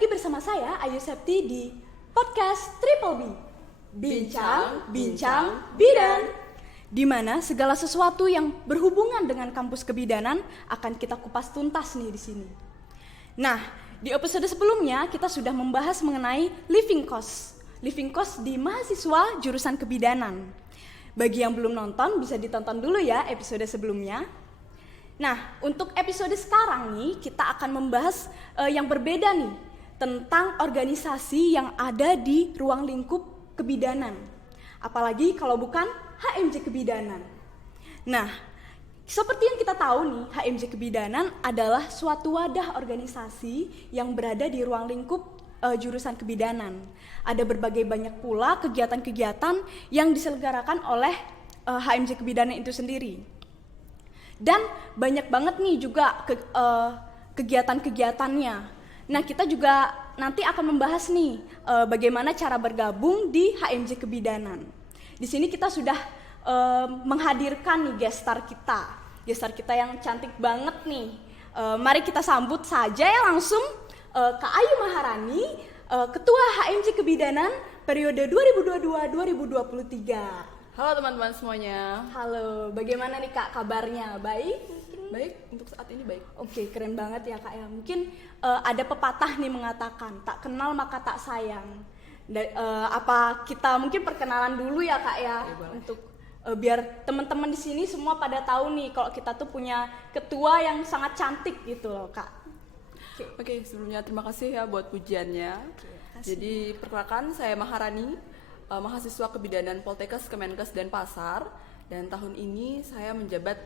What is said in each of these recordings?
lagi bersama saya Ayu Septi di podcast Triple B. Bincang Bidan. Di mana segala sesuatu yang berhubungan dengan kampus kebidanan akan kita kupas tuntas nih di sini. Nah, di episode sebelumnya kita sudah membahas mengenai living cost di mahasiswa jurusan kebidanan. Bagi yang belum nonton bisa ditonton dulu ya episode sebelumnya. Nah, untuk episode sekarang nih kita akan membahas yang berbeda nih tentang organisasi yang ada di ruang lingkup kebidanan. Apalagi kalau bukan HMJ Kebidanan. Nah, seperti yang kita tahu nih, HMJ Kebidanan adalah suatu wadah organisasi yang berada di ruang lingkup jurusan kebidanan. Ada berbagai banyak pula kegiatan-kegiatan yang diselenggarakan oleh HMJ Kebidanan itu sendiri. Dan banyak banget nih juga kegiatan-kegiatannya. Nah, kita juga nanti akan membahas nih bagaimana cara bergabung di HMJ Kebidanan. Di sini kita sudah menghadirkan nih guest star kita yang cantik banget nih. Mari kita sambut saja ya langsung Kak Ayu Maharani, Ketua HMJ Kebidanan periode 2022-2023. Halo teman-teman semuanya. Halo, bagaimana nih Kak kabarnya? Baik? Baik, untuk saat ini baik. Oke, keren banget ya Kak ya. Mungkin ada pepatah nih mengatakan, tak kenal maka tak sayang. Apa kita mungkin perkenalan dulu ya Kak ya, untuk biar teman-teman di sini semua pada tahu nih kalau kita tuh punya ketua yang sangat cantik gitu loh Kak. Oke, sebelumnya terima kasih ya buat pujiannya. Jadi perkenalkan saya Maharani, mahasiswa kebidanan Poltekkes Kemenkes Denpasar, dan tahun ini saya menjabat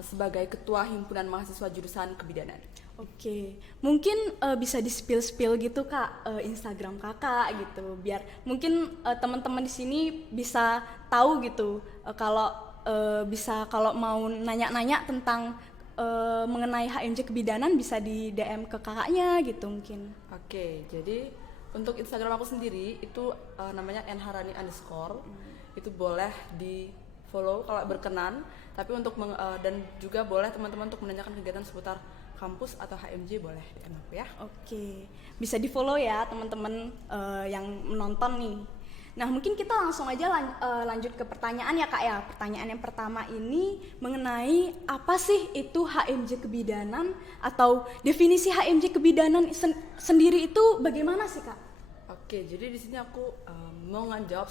sebagai ketua himpunan mahasiswa jurusan kebidanan. Oke, mungkin bisa di-spill gitu Kak, Instagram Kakak gitu, biar mungkin teman-teman di sini bisa tahu gitu, kalau mau nanya-nanya tentang mengenai HMJ Kebidanan bisa di DM ke kakaknya gitu mungkin. Oke, jadi untuk Instagram aku sendiri itu namanya @nharani_, itu boleh di follow kalau berkenan, tapi untuk dan juga boleh teman-teman untuk menanyakan kegiatan seputar kampus atau HMJ boleh DM aku ya. Oke, bisa di follow ya teman-teman yang menonton nih. Nah, mungkin kita langsung aja lanjut ke pertanyaan ya Kak ya. Pertanyaan yang pertama ini mengenai apa sih itu HMJ Kebidanan, atau definisi HMJ Kebidanan sendiri itu bagaimana sih Kak? Oke, jadi di sini aku mau ngejawab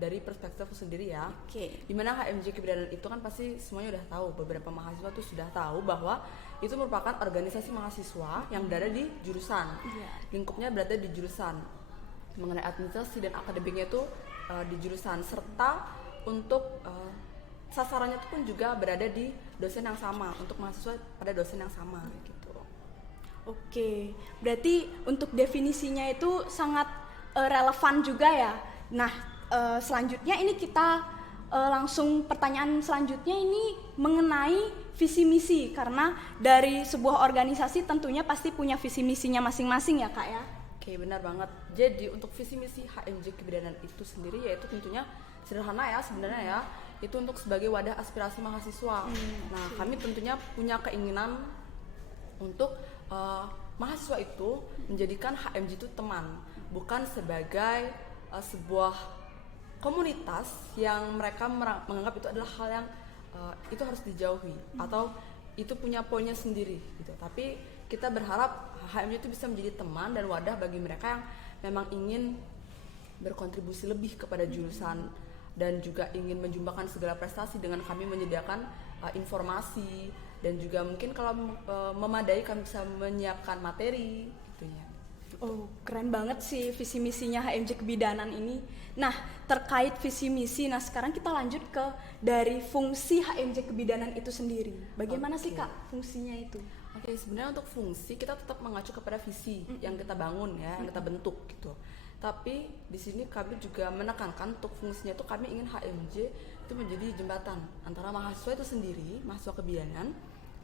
dari perspektifku sendiri ya. Oke. Dimana HMJ Kebidanan itu kan pasti semuanya udah tahu, beberapa mahasiswa tuh sudah tahu bahwa itu merupakan organisasi mahasiswa yang berada di jurusan. Lingkupnya berada di jurusan. Mengenai administrasi dan akademiknya itu di jurusan, serta untuk sasarannya itu pun juga berada di dosen yang sama, untuk mahasiswa pada dosen yang sama gitu. Oke, berarti untuk definisinya itu sangat relevan juga ya. Nah, selanjutnya ini kita langsung pertanyaan selanjutnya ini mengenai visi misi, karena dari sebuah organisasi tentunya pasti punya visi misinya masing-masing ya Kak ya. Oke, benar banget. Jadi untuk visi misi HMJ Kebidanan itu sendiri yaitu tentunya sederhana ya sebenarnya ya, itu untuk sebagai wadah aspirasi mahasiswa. Nah, kami tentunya punya keinginan untuk mahasiswa itu menjadikan HMJ itu teman, bukan sebagai sebuah komunitas yang mereka menganggap itu adalah hal yang itu harus dijauhi atau itu punya poinnya sendiri gitu. Tapi kita berharap HMJ itu bisa menjadi teman dan wadah bagi mereka yang memang ingin berkontribusi lebih kepada jurusan dan juga ingin menjumpakan segala prestasi dengan kami menyediakan informasi, dan juga mungkin kalau memadai kami bisa menyiapkan materi gitu ya. Oh, keren banget sih visi misinya HMJ Kebidanan ini. Nah, terkait visi misi, nah sekarang kita lanjut ke dari fungsi HMJ Kebidanan itu sendiri. Bagaimana sih Kak fungsinya itu? Oke, sebenarnya untuk fungsi kita tetap mengacu kepada visi yang kita bangun ya, yang kita bentuk gitu. Tapi di sini kami juga menekankan untuk fungsinya itu kami ingin HMJ itu menjadi jembatan antara mahasiswa itu sendiri, mahasiswa kebidanan,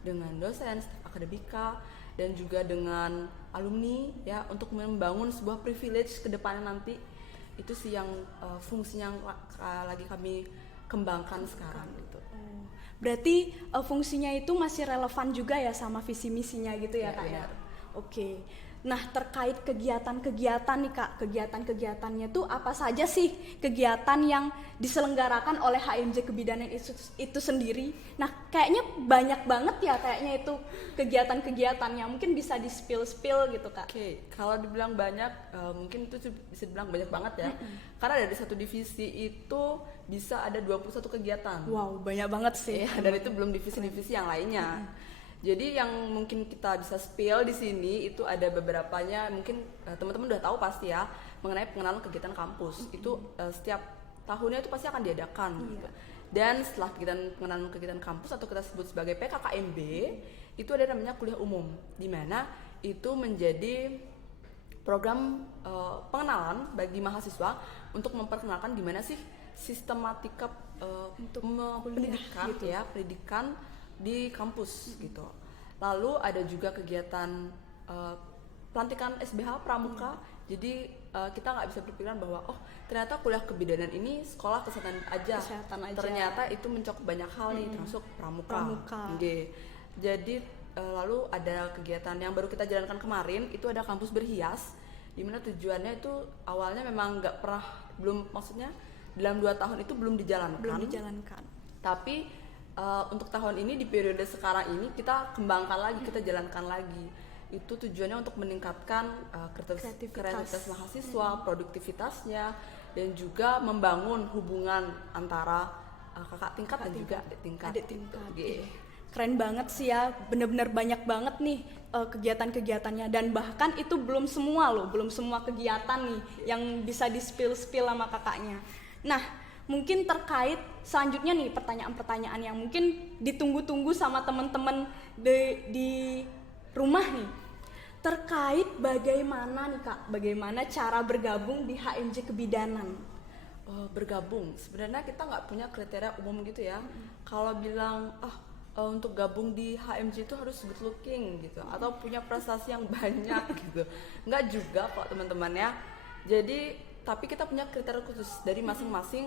dengan dosen, staf akademika, dan juga dengan alumni ya, untuk membangun sebuah privilege ke depannya nanti. Itu sih yang fungsinya yang lagi kami kembangkan sekarang gitu. Berarti fungsinya itu masih relevan juga ya sama visi misinya gitu ya Kak ya? Benar. Oke. Nah, terkait kegiatan-kegiatan nih Kak, kegiatan-kegiatannya tuh apa saja sih kegiatan yang diselenggarakan oleh HMJ Kebidanan itu sendiri? Nah, kayaknya banyak banget ya kayaknya itu kegiatan-kegiatannya. Mungkin bisa di-spill gitu Kak. Oke, kalau dibilang banyak, mungkin itu bisa dibilang banyak banget ya. Karena dari satu divisi itu bisa ada 21 kegiatan. Wow, banyak banget sih. Ya, dan itu belum divisi-divisi yang lainnya. Jadi yang mungkin kita bisa spill di sini itu ada beberapanya, mungkin teman-teman udah tahu pasti ya, mengenai pengenalan kegiatan kampus. Itu setiap tahunnya itu pasti akan diadakan. Gitu. Dan setelah pengenalan kegiatan kampus atau kita sebut sebagai PKKMB, itu ada namanya kuliah umum, di mana itu menjadi program pengenalan bagi mahasiswa untuk memperkenalkan gimana sih sistematika untuk pendidikan gitu ya, pendidikan di kampus gitu. Lalu ada juga kegiatan pelantikan SBH Pramuka. Jadi kita nggak bisa berpikiran bahwa oh ternyata kuliah kebidanan ini sekolah kesehatan aja. Ternyata itu mencakup banyak hal nih, termasuk pramuka. Okay. Jadi lalu ada kegiatan yang baru kita jalankan kemarin, itu ada kampus berhias, dimana tujuannya itu awalnya memang nggak pernah, maksudnya dalam 2 tahun itu belum dijalankan. Tapi untuk tahun ini di periode sekarang ini kita kembangkan lagi, kita jalankan lagi. Itu tujuannya untuk meningkatkan kreativitas mahasiswa, produktivitasnya, dan juga membangun hubungan antara kakak tingkat dan juga adik tingkat. Keren banget sih ya, bener-bener banyak banget nih kegiatan-kegiatannya, dan bahkan itu belum semua kegiatan nih yang bisa di-spill sama kakaknya. Nah, mungkin terkait selanjutnya nih pertanyaan-pertanyaan yang mungkin ditunggu-tunggu sama teman-teman di rumah nih. Terkait bagaimana nih Kak, bagaimana cara bergabung di HMJ Kebidanan? Bergabung, sebenarnya kita nggak punya kriteria umum gitu ya. Kalau bilang untuk gabung di HMJ itu harus good looking gitu, atau punya prestasi yang banyak gitu. Nggak juga kok teman-teman ya. Jadi tapi kita punya kriteria khusus dari masing-masing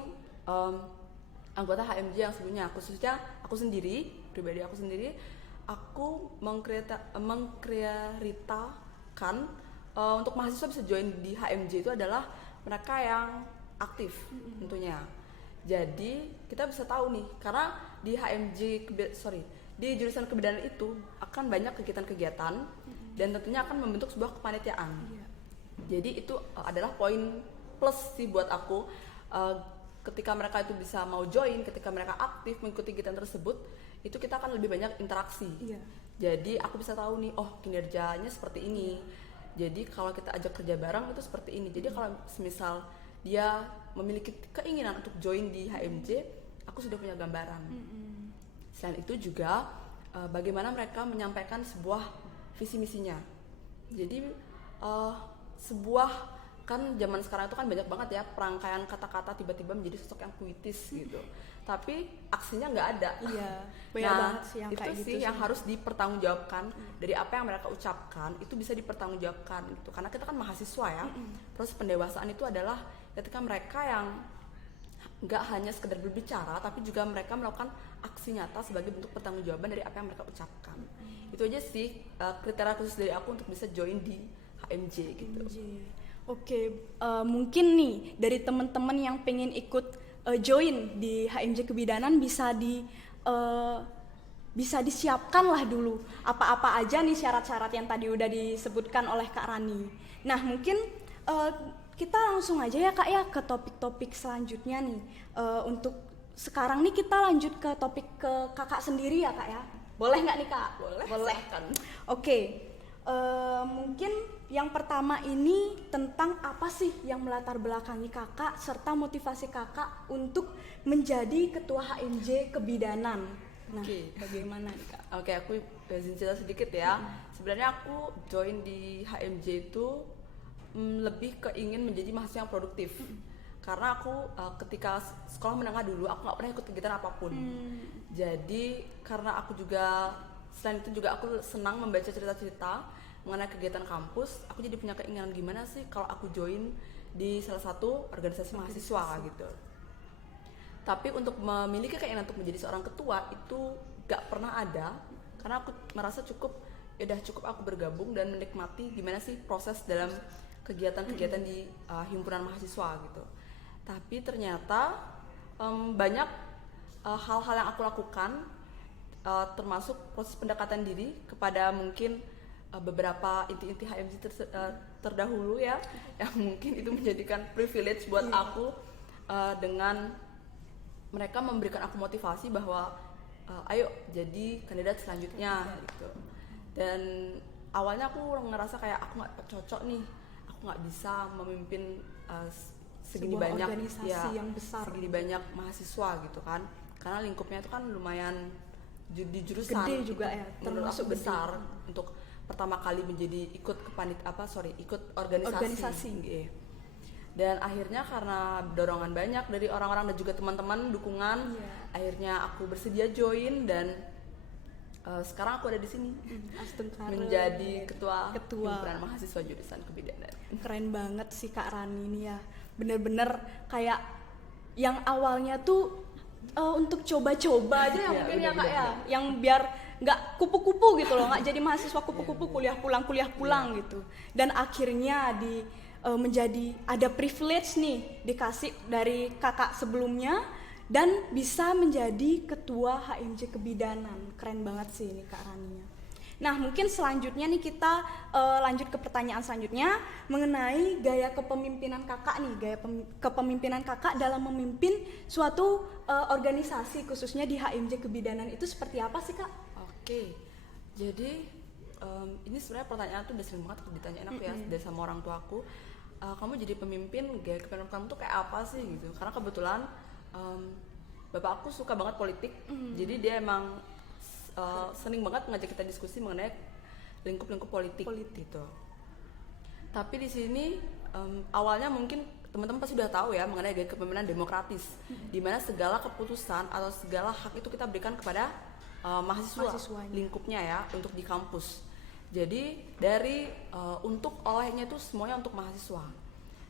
anggota HMJ yang sebelumnya. Khususnya aku sendiri, pribadi aku sendiri, aku mengprioritakan untuk mahasiswa bisa join di HMJ itu adalah mereka yang aktif tentunya. Jadi kita bisa tahu nih, karena di di jurusan kebidanan itu akan banyak kegiatan-kegiatan dan tentunya akan membentuk sebuah kepanitiaan. Jadi itu adalah poin plus sih buat aku, ketika mereka itu bisa mau join, ketika mereka aktif mengikuti kegiatan tersebut, itu kita akan lebih banyak interaksi. Jadi aku bisa tahu nih, oh kinerjanya seperti ini. Jadi kalau kita ajak kerja bareng itu seperti ini. Jadi kalau semisal dia memiliki keinginan untuk join di HMJ, aku sudah punya gambaran. Selain itu juga bagaimana mereka menyampaikan sebuah visi misinya. Jadi sebuah, kan zaman sekarang itu kan banyak banget ya perangkaian kata-kata tiba-tiba menjadi sosok yang puitis gitu. Tapi aksinya nggak ada. Banyak banget sih yang itu kayak sih gitu yang harus dipertanggungjawabkan. Dari apa yang mereka ucapkan itu bisa dipertanggungjawabkan gitu. Karena kita kan mahasiswa ya. Proses pendewasaan itu adalah ketika mereka yang nggak hanya sekedar berbicara, tapi juga mereka melakukan aksi nyata sebagai bentuk pertanggungjawaban dari apa yang mereka ucapkan. Itu aja sih kriteria khusus dari aku untuk bisa join di HMJ gitu. Oke, mungkin nih dari teman-teman yang pengen ikut join di HMJ Kebidanan bisa disiapkan lah dulu apa-apa aja nih syarat-syarat yang tadi udah disebutkan oleh Kak Rani. Nah mungkin kita langsung aja ya Kak ya ke topik-topik selanjutnya nih. Untuk sekarang nih kita lanjut ke topik ke kakak sendiri ya Kak ya. Boleh nggak nih Kak? Boleh kan. Oke. Mungkin yang pertama ini tentang apa sih yang melatar belakangi kakak serta motivasi kakak untuk menjadi ketua HMJ Kebidanan. Nah, bagaimana nih Kak? Oke, aku izin cerita sedikit ya. Sebenarnya aku join di HMJ itu lebih keingin menjadi mahasiswa yang produktif. Karena aku ketika sekolah menengah dulu aku nggak pernah ikut kegiatan apapun. Jadi karena aku juga selain itu juga aku senang membaca cerita-cerita mengenai kegiatan kampus, aku jadi punya keinginan gimana sih kalau aku join di salah satu organisasi mahasiswa gitu. Tapi untuk memiliki keinginan untuk menjadi seorang ketua itu gak pernah ada, karena aku merasa cukup ya udah cukup aku bergabung dan menikmati gimana sih proses dalam kegiatan-kegiatan di himpunan mahasiswa gitu. Tapi ternyata banyak hal-hal yang aku lakukan, termasuk proses pendekatan diri kepada mungkin beberapa inti-inti HMJ terdahulu ya, yang mungkin itu menjadikan privilege buat aku, dengan mereka memberikan aku motivasi bahwa ayo jadi kandidat selanjutnya gitu. Dan awalnya aku ngerasa kayak aku nggak cocok nih, aku nggak bisa memimpin segini Sebuah banyak organisasi yang besar, segini banyak mahasiswa gitu kan, karena lingkupnya itu kan lumayan di jurusan gede juga ya, menurut termasuk aku besar untuk pertama kali menjadi ikut ikut organisasi. Iya. Dan akhirnya karena dorongan banyak dari orang-orang dan juga teman-teman dukungan, akhirnya aku bersedia join dan sekarang aku ada di sini menjadi ketua himpunan mahasiswa jurusan kebidanan. Keren banget sih Kak Rani ini ya, bener-bener kayak yang awalnya tuh untuk coba-coba aja ya mungkin ya Kak ya, yang biar nggak kupu-kupu gitu loh, nggak jadi mahasiswa kupu-kupu kuliah pulang gitu, dan akhirnya menjadi ada privilege nih dikasih dari kakak sebelumnya dan bisa menjadi ketua HMJ kebidanan. Keren banget sih ini Kak Raninya. Nah mungkin selanjutnya nih kita lanjut ke pertanyaan selanjutnya mengenai gaya kepemimpinan kakak nih, kepemimpinan kakak dalam memimpin suatu organisasi khususnya di HMJ kebidanan itu seperti apa sih Kak? Oke, jadi ini sebenarnya pertanyaan tuh udah sering banget ditanyain aku ya dari sama orang tua aku. Kamu jadi pemimpin, gaya kepemimpinan kamu tuh kayak apa sih gitu? Karena kebetulan bapak aku suka banget politik, jadi dia emang sering banget ngajak kita diskusi mengenai lingkup-lingkup politik gitu. Tapi di sini awalnya mungkin teman-teman pasti udah tahu ya mengenai gaya kepemimpinan demokratis, di mana segala keputusan atau segala hak itu kita berikan kepada mahasiswa lingkupnya ya untuk di kampus. Jadi dari untuk olehnya itu semuanya untuk mahasiswa.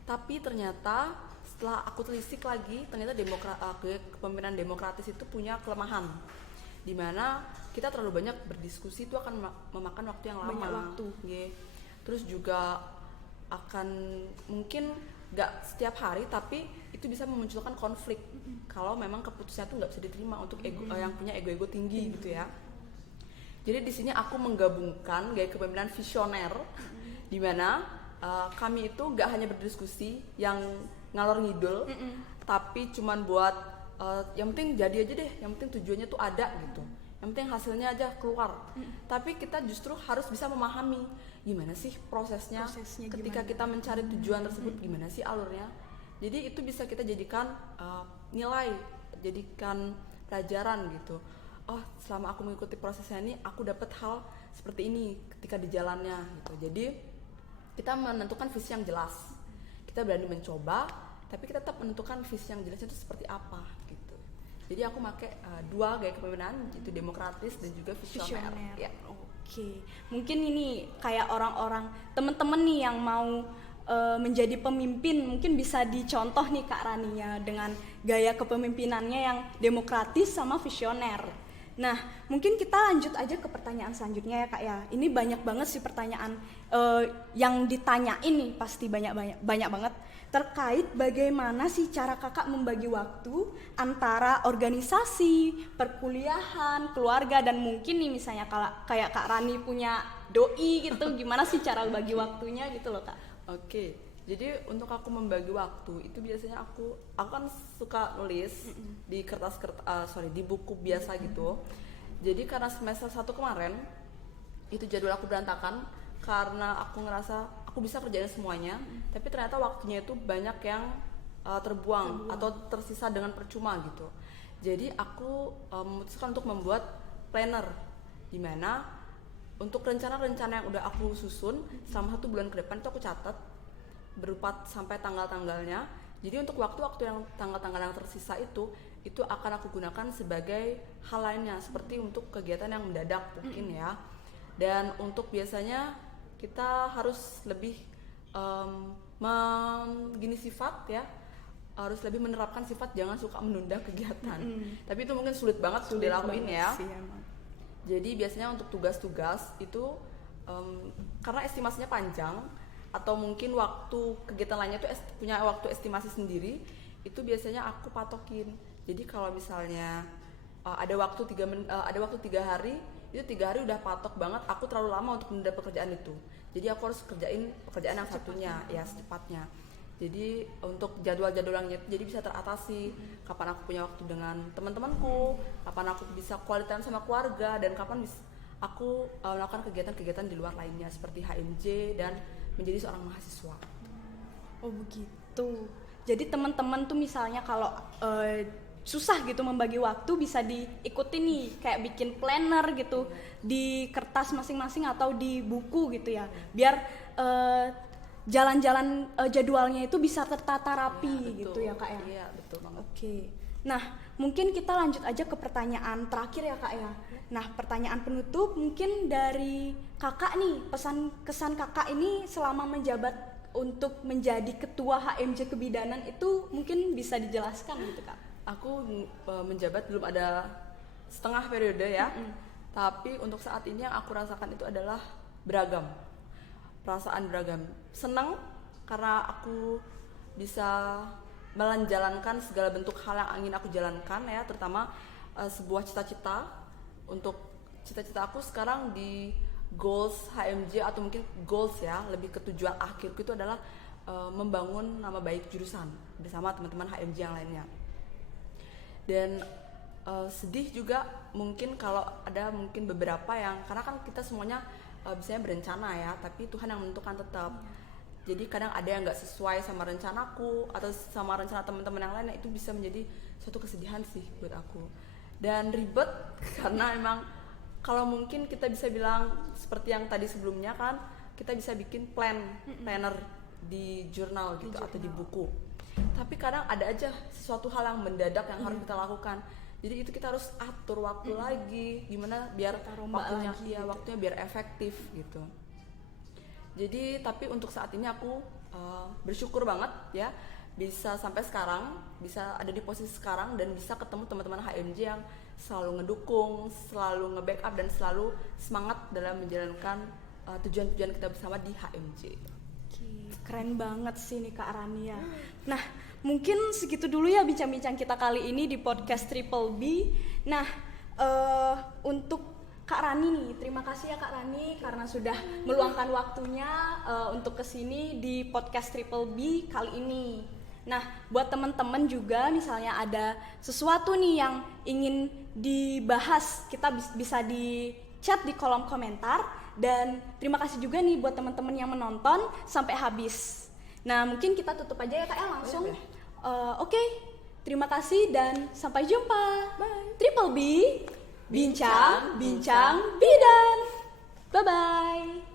Tapi ternyata setelah aku telisik lagi, ternyata kepemimpinan demokratis itu punya kelemahan, di mana kita terlalu banyak berdiskusi itu akan memakan waktu yang lama. Banyak waktu. Terus juga akan mungkin nggak setiap hari, tapi itu bisa memunculkan konflik kalau memang keputusannya itu nggak bisa diterima untuk yang punya ego tinggi gitu ya. Jadi di sini aku menggabungkan gaya kepemimpinan visioner, di mana kami itu nggak hanya berdiskusi yang ngalor ngidul, tapi cuman buat yang penting jadi aja deh, yang penting tujuannya tuh ada gitu, yang penting hasilnya aja keluar. Tapi kita justru harus bisa memahami gimana sih prosesnya ketika kita mencari tujuan tersebut, gimana sih alurnya. Jadi itu bisa kita jadikan nilai, jadikan pelajaran gitu. Oh, selama aku mengikuti prosesnya ini, aku dapat hal seperti ini ketika di jalannya gitu. Jadi kita menentukan visi yang jelas. Kita berani mencoba, tapi kita tetap menentukan visi yang jelasnya itu seperti apa gitu. Jadi aku pakai dua gaya kepemimpinan, itu demokratis dan juga visioner. Ya. Oke, mungkin ini kayak orang-orang teman-teman nih yang mau menjadi pemimpin, mungkin bisa dicontoh nih Kak Rania dengan gaya kepemimpinannya yang demokratis sama visioner. Nah, mungkin kita lanjut aja ke pertanyaan selanjutnya ya Kak ya. Ini banyak banget sih pertanyaan yang ditanyain nih, pasti banyak banget terkait bagaimana sih cara Kakak membagi waktu antara organisasi, perkuliahan, keluarga, dan mungkin nih misalnya kayak Kak Rani punya doi gitu, gimana sih cara bagi waktunya gitu loh Kak. Oke, jadi untuk aku membagi waktu itu biasanya aku kan suka nulis di di buku biasa gitu. Jadi karena semester 1 kemarin itu jadwal aku berantakan karena aku ngerasa aku bisa kerjain semuanya, tapi ternyata waktunya itu banyak yang terbuang atau tersisa dengan percuma gitu. Jadi aku memutuskan untuk membuat planner, di mana untuk rencana-rencana yang udah aku susun selama 1 bulan ke depan itu aku catat berupa sampai tanggal-tanggalnya. Jadi untuk waktu-waktu yang tanggal-tanggal yang tersisa itu akan aku gunakan sebagai hal lainnya, seperti untuk kegiatan yang mendadak mungkin ya. Dan untuk biasanya kita harus lebih gini sifat ya, harus lebih menerapkan sifat jangan suka menunda kegiatan. Tapi itu mungkin sulit banget dilakuin ya. Jadi biasanya untuk tugas-tugas itu karena estimasinya panjang atau mungkin waktu kegiatan lainnya tuh punya waktu estimasi sendiri, itu biasanya aku patokin. Jadi kalau misalnya ada waktu 3 hari, itu 3 hari udah patok banget. Aku terlalu lama untuk menunda pekerjaan itu. Jadi aku harus kerjain pekerjaan yang satunya ya secepatnya. Jadi untuk jadwal-jadwalnya itu jadi bisa teratasi. Kapan aku punya waktu dengan teman-temanku, kapan aku bisa quality time sama keluarga, dan kapan aku melakukan kegiatan-kegiatan di luar lainnya seperti HMJ dan menjadi seorang mahasiswa. Oh begitu. Jadi teman-teman tuh misalnya kalau susah gitu membagi waktu, bisa diikuti nih kayak bikin planner gitu di kertas masing-masing atau di buku gitu ya, biar jalan-jalan jadwalnya itu bisa tertata rapi ya, gitu ya Kak ya. Iya betul banget. Oke. Nah mungkin kita lanjut aja ke pertanyaan terakhir ya Kak ya. Nah pertanyaan penutup mungkin dari Kakak nih, pesan kesan Kakak ini selama menjabat untuk menjadi ketua HMJ Kebidanan itu mungkin bisa dijelaskan gitu Kak. Aku menjabat belum ada setengah periode ya, tapi untuk saat ini yang aku rasakan itu adalah beragam, perasaan beragam. Senang karena aku bisa menjalankan segala bentuk hal yang ingin aku jalankan ya, terutama sebuah cita-cita. Untuk cita-cita aku sekarang di goals HMJ atau mungkin goals ya, lebih ke tujuan akhirku itu adalah membangun nama baik jurusan bersama teman-teman HMJ yang lainnya. Dan sedih juga mungkin kalau ada mungkin beberapa yang, karena kan kita semuanya biasanya berencana ya, tapi Tuhan yang menentukan tetap. Jadi kadang ada yang nggak sesuai sama rencanaku atau sama rencana teman-teman yang lain, itu bisa menjadi suatu kesedihan sih buat aku. Dan ribet karena emang kalau mungkin kita bisa bilang seperti yang tadi sebelumnya kan, kita bisa bikin planner di jurnal gitu atau di buku. Tapi kadang ada aja sesuatu hal yang mendadak yang harus kita lakukan. Jadi itu kita harus atur waktu lagi, gimana biar waktunya biar efektif gitu. Jadi tapi untuk saat ini aku bersyukur banget ya bisa sampai sekarang, bisa ada di posisi sekarang dan bisa ketemu teman-teman HMJ yang selalu ngedukung, selalu nge-backup dan selalu semangat dalam menjalankan tujuan-tujuan kita bersama di HMJ. Keren banget sih nih Kak Rania. Nah, mungkin segitu dulu ya bincang-bincang kita kali ini di podcast Triple B. Nah, untuk Kak Rani nih, terima kasih ya Kak Rani karena sudah meluangkan waktunya untuk kesini di podcast Triple B kali ini. Nah, buat teman-teman juga misalnya ada sesuatu nih yang ingin dibahas, kita bisa di chat di kolom komentar. Dan terima kasih juga nih buat teman-teman yang menonton sampai habis. Nah mungkin kita tutup aja ya Kak ya langsung. Oke, terima kasih dan sampai jumpa. Bye. Triple B, bincang bidan. Bye bye.